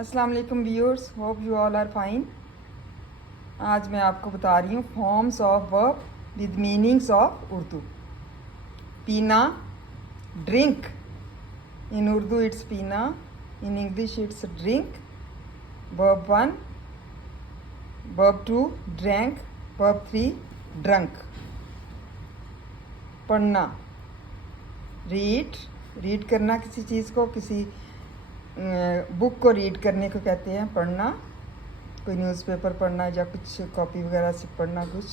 अस्सलाम वालेकुम viewers, hope you all are fine. आज मैं आपको बता रही हूँ forms of verb with meanings of Urdu. पीना, ड्रिंक। इन उर्दू इट्स पीना, in English it's drink. Verb 1, verb 2 drank, verb 3 drunk. पढ़ना, रीड। रीड करना किसी चीज़ को, किसी बुक को रीड करने को कहते हैं पढ़ना। कोई न्यूज़पेपर पढ़ना या कुछ कॉपी वगैरह से पढ़ना कुछ।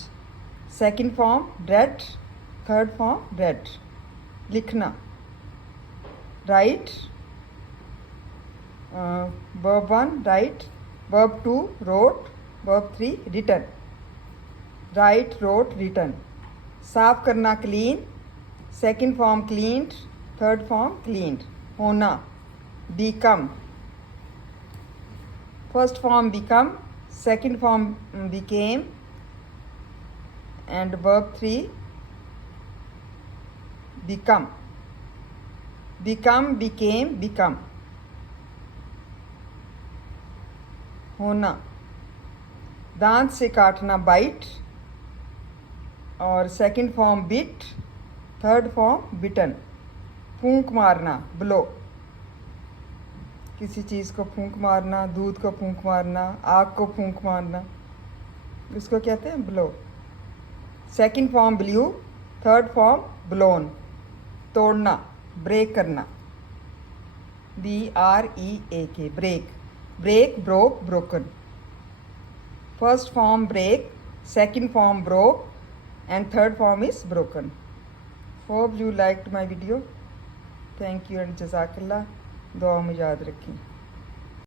Second form read, third form read. लिखना, write. Verb 1 write, verb 2 wrote, verb 3 written. Write, wrote, written. साफ करना, clean. Second form cleaned, third form cleaned. होना, become. First form become, second form became, and verb 3 become. Become, became, become. होना, दांत से काटना, bite, और second form bit, third form bitten. फूंक मारना, ब्लो। किसी चीज़ को फूंक मारना, दूध को फूंक मारना, आग को फूंक मारना, उसको कहते हैं blow. Second form blew, third form blown. तोड़ना, ब्रेक करना, BREAK, break. Break, broke, broken. First form break, second form broke, and third form is broken. Hope you liked my video. Thank you and जज़ाकल्लाह। दुआ में याद रखें।